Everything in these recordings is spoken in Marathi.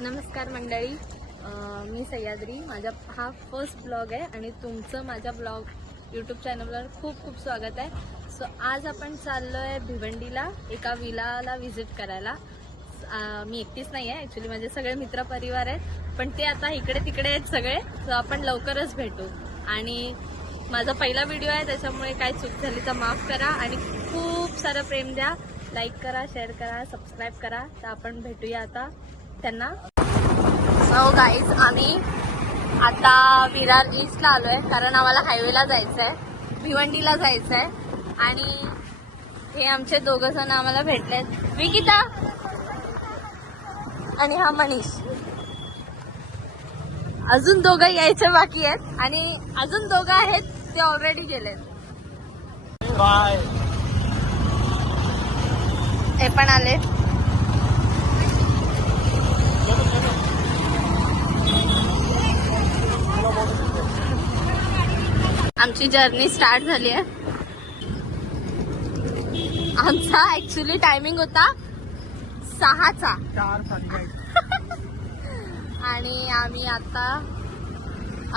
नमस्कार मंडळी, मी सह्याद्री. माझा हा फर्स्ट ब्लॉग आहे आणि तुमचं माझ्या यूट्यूब चॅनलवर खूप खूप स्वागत आहे. सो आज आपण चाललो आहे भिवंडीला एका विलाला व्हिजिट करायला. मी एकटीच नाही आहे, ॲक्च्युली माझे सगळे मित्रपरिवार आहेत, पण ते आता इकडे तिकडे आहेत सगळे. सो आपण लवकरच भेटू. आणि माझा पहिला व्हिडिओ आहे, त्याच्यामुळे काय चूक झाली तर माफ करा आणि खूप सारं प्रेम द्या. लाईक करा, शेअर करा, सबस्क्राईब करा. तर आपण भेटूया आता त्यांना. सो गाईज, आम्ही आता विरार ईस्टला आलोय कारण आम्हाला हायवेला जायचं आहे, भिवंडीला जायचं आहे. आणि हे आमचे दोघं जण आम्हाला भेटलेत, विकिता आणि हा मनीष. अजून दोघं यायचे बाकी आहेत आणि अजून दोघं आहेत ते ऑलरेडी गेलेत. बाय. हे पण आले. आमची जर्नी स्टार्ट झाली आहे. आमचा ऍक्च्युली टायमिंग होता 6चा आणि आम्ही आता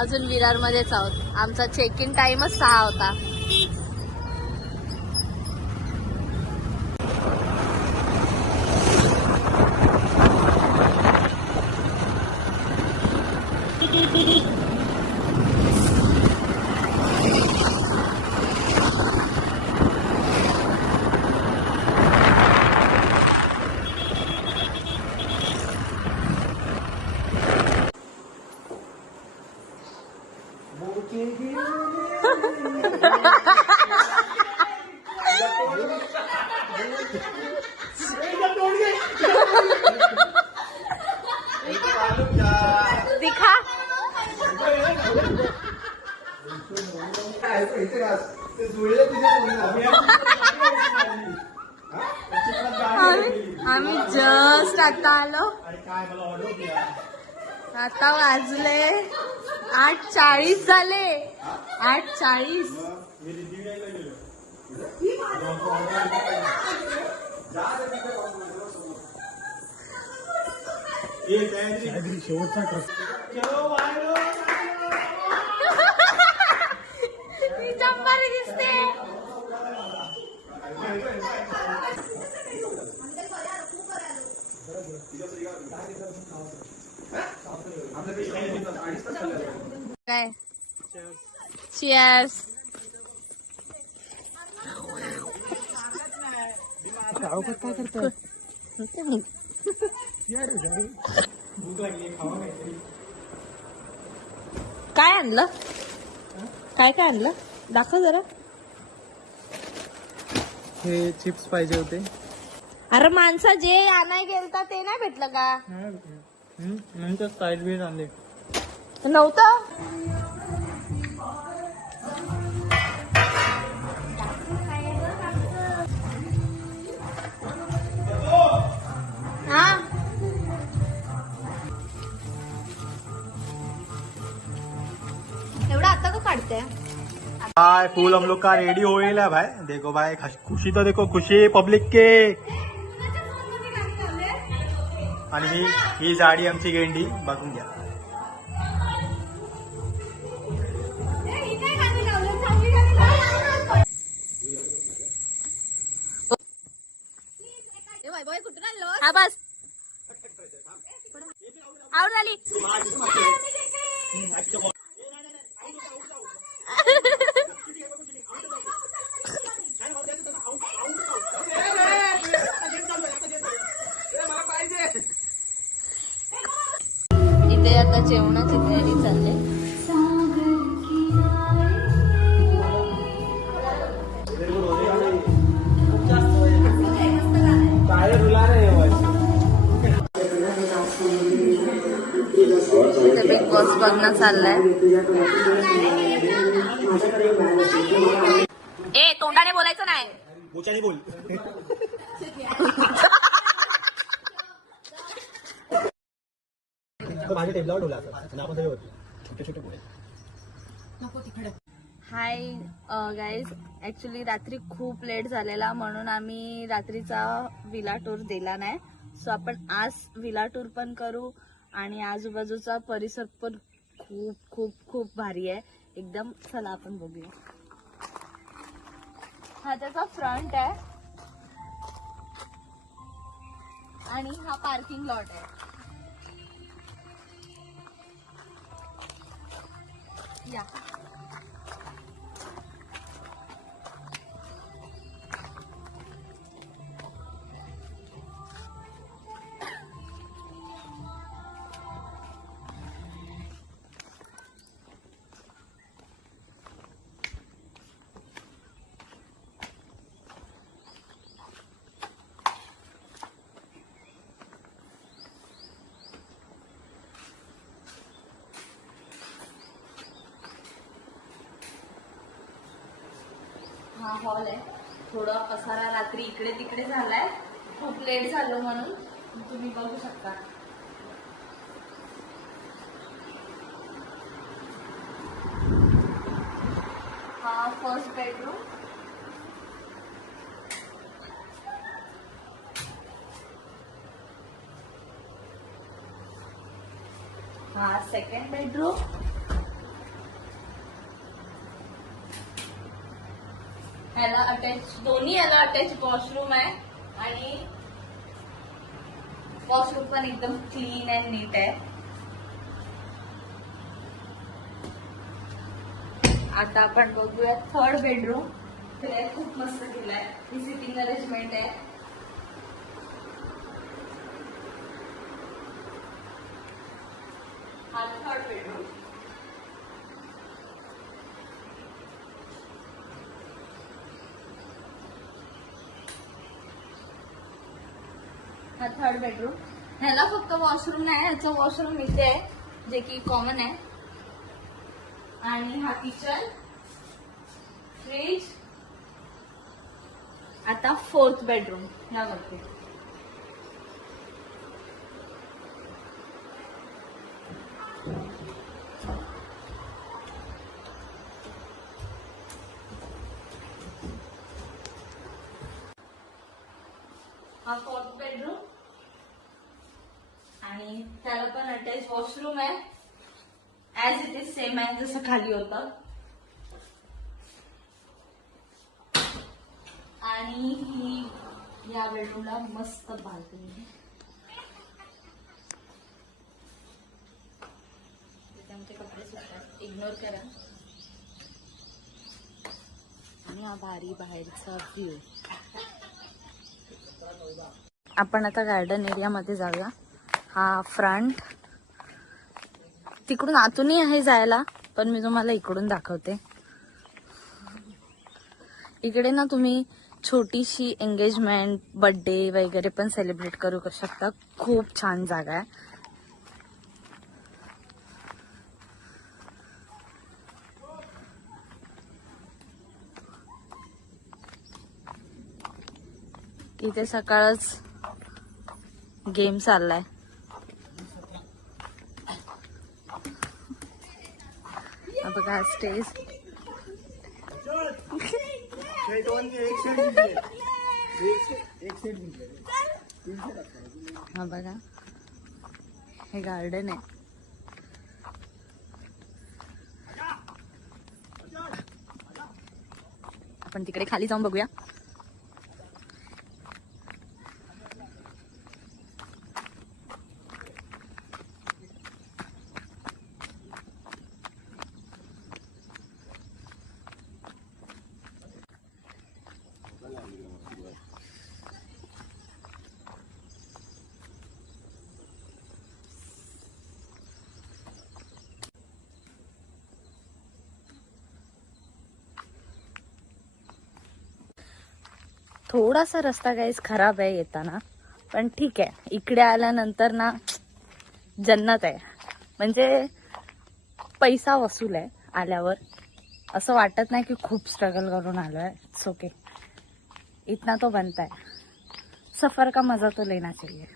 अजून विरार मध्येच आहोत. आमचा चेक इन टाइमच 6 होता. दिखा. आम्ही जस्ट आता आलो. आता वाजले 8:40 झाले. 8:40. शेवटचा चंपारी दिसते. काय चिअर्स. काय करतो काय आणलं, काय काय आणलं दाखव जरा. हे चिप्स पाहिजे होते. अरे माणसा, जे आणाय गेलता ते नाही भेटलं का? नंतर साईड बीट आणले नव्हतं. हा, एवढा आता का काढते? भाई फूल हम लोग का रेडी हो गया भाई. देखो भाई, खुशी तो देखो, खुशी पब्लिक के. आणि ही साडी आमची गेंडी बघून घ्या. हा बस, आउट झाली. इथे आता जेवणाची तयारी चालली. बिग बॉस बघणं चाललंय. ए, तोंडाने बोलायचं नाही. बोचाने बोल. माझ्या टेबलावर ठेवला असं आपण सगळे छोटे छोटे बोल. हाय गाईज, ॲक्च्युली रात्री खूप लेट झालेला म्हणून आम्ही रात्रीचा विला टूर दिला नाही. सो आपण आज विला टूर पण करू आणि आजूबाजूचा परिसर पण खूप खूप खूप भारी आहे एकदम. चला आपण बघूया. हा त्याचा फ्रंट आहे आणि हा पार्किंग लॉट आहे. या हा हॉल आहे. थोडा पसारा रात्री इकडे तिकडे झालाय, खूप लेट झालो म्हणून तुम्ही बघू शकता. हा फर्स्ट बेडरूम. हा सेकंड बेडरूम. ह्याला अटॅच, दोन्ही ह्याला अटॅच वॉशरूम आहे आणि वॉशरूम पण एकदम क्लीन अँड नीट आहे. आता आपण बघूया थर्ड बेडरूम. खूप मस्त केलाय. ही सिटिंग अरेंजमेंट आहे. हा थर्ड बेडरूम. हा थर्ड बेडरूम. ह्याला फक्त वॉशरूम नाही, ह्याचं वॉशरूम इथे आहे जे की कॉमन आहे. आणि हा किचन, फ्रीज. आता फोर्थ बेडरूम ह्या बघते. हा फोर्थ बेडरूम आणि त्याला पण अटॅच वॉशरूम आहे. ऍज इट इज सेम आहे जसं खाली होतं. आणि ही या बेडरूमला मस्त बाल्कनी आहे. आमचे कपडे सुकतात, इग्नोर करा. आणि हा भारी बाहेरचा व्ह्यू. आपण आता गार्डन एरिया मध्ये जाऊया. हा फ्रंट. तिकडून आतूनही आहे जायला, पण मी तुम्हाला इकडून दाखवते. इकडे ना तुम्ही छोटीशी एंगेजमेंट, बर्थडे वगैरे पण सेलिब्रेट करू शकता. खूप छान जागा आहे. इथे सकाळच गेम चाललाय. बघा स्टेज. हा बघा, हे गार्डन आहे. आपण तिकडे खाली जाऊन बघूया. थोडासा रस्ता गाईस खराब आहे येताना, पण ठीक आहे. इकडे आल्यानंतर ना जन्नत आहे. म्हणजे पैसा वसूल आहे. आल्यावर असं वाटत नाही की खूप स्ट्रगल करून आलोय. इट्स ओके, इतना तो बनता है. सफर का मजा तो लेना चाहिए.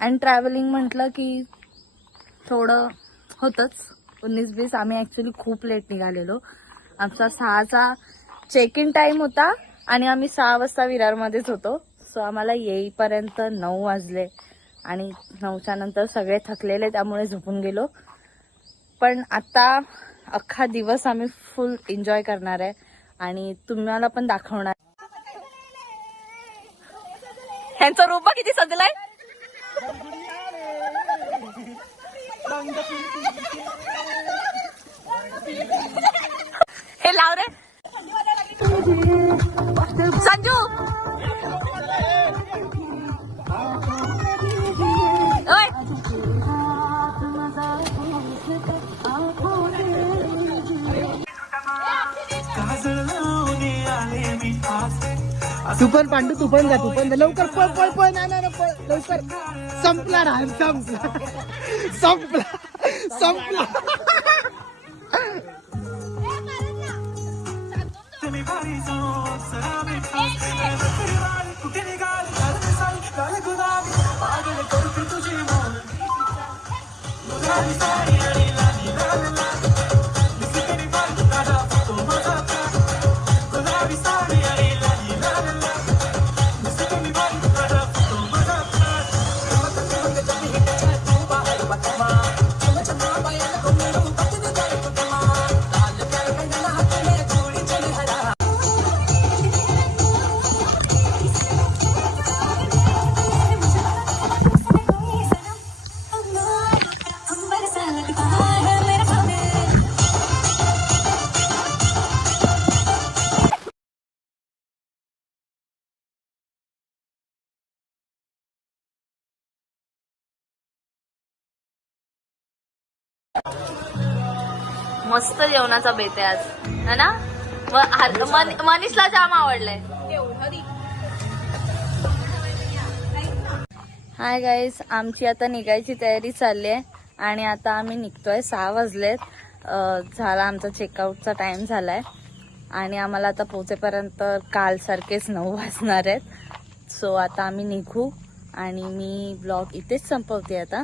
अँड ट्रॅव्हलिंग म्हटलं की थोडं होतंच 19-20. आम्ही ऍक्च्युली खूप लेट निघालेलो. आमचा 6चा चेक इन टाइम होता आणि आम्ही 6 वाजता विरारमध्येच होतो. सो आम्हाला येईपर्यंत 9 वाजले आणि 9च्या नंतर सगळे थकलेले त्यामुळे झोपून गेलो. पण आता अख्खा दिवस आम्ही फुल एन्जॉय करणार आहे आणि तुम्हाला पण दाखवणार. ह्यांचा रूप किती सजलाय. हे लाव रे संजू. ओय तू पण पांडू, तू पण जा, लवकर पळ पळ पळ. नाही पळ लवकर. संपला राम, संपला. मस्त जेवणाचा बेत आहे आज है ना. मनीषला जाम आवडलंय. हाय गाईस, आमची आता निघायची तयारी चालली आहे आणि आता आम्ही निघतोय. 6 वाजलेत. झाला आमचा चेकआउटचा टाइम झालाय आणि आम्हाला आता पोहोचेपर्यंत काल सारखेच 9 वाजणार आहेत. सो आता आम्ही निघू आणि मी ब्लॉग इथेच संपवते आता.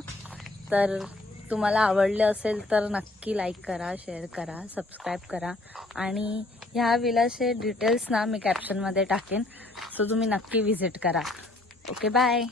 तर तुम्हाला आवडले असेल तर नक्की लाईक करा, शेअर करा, सबस्क्राईब करा आणि ह्या विलाचे डिटेल्स ना मी कॅप्शनमध्ये टाकेन. सो तुम्ही नक्की व्हिजिट करा. Okay bye.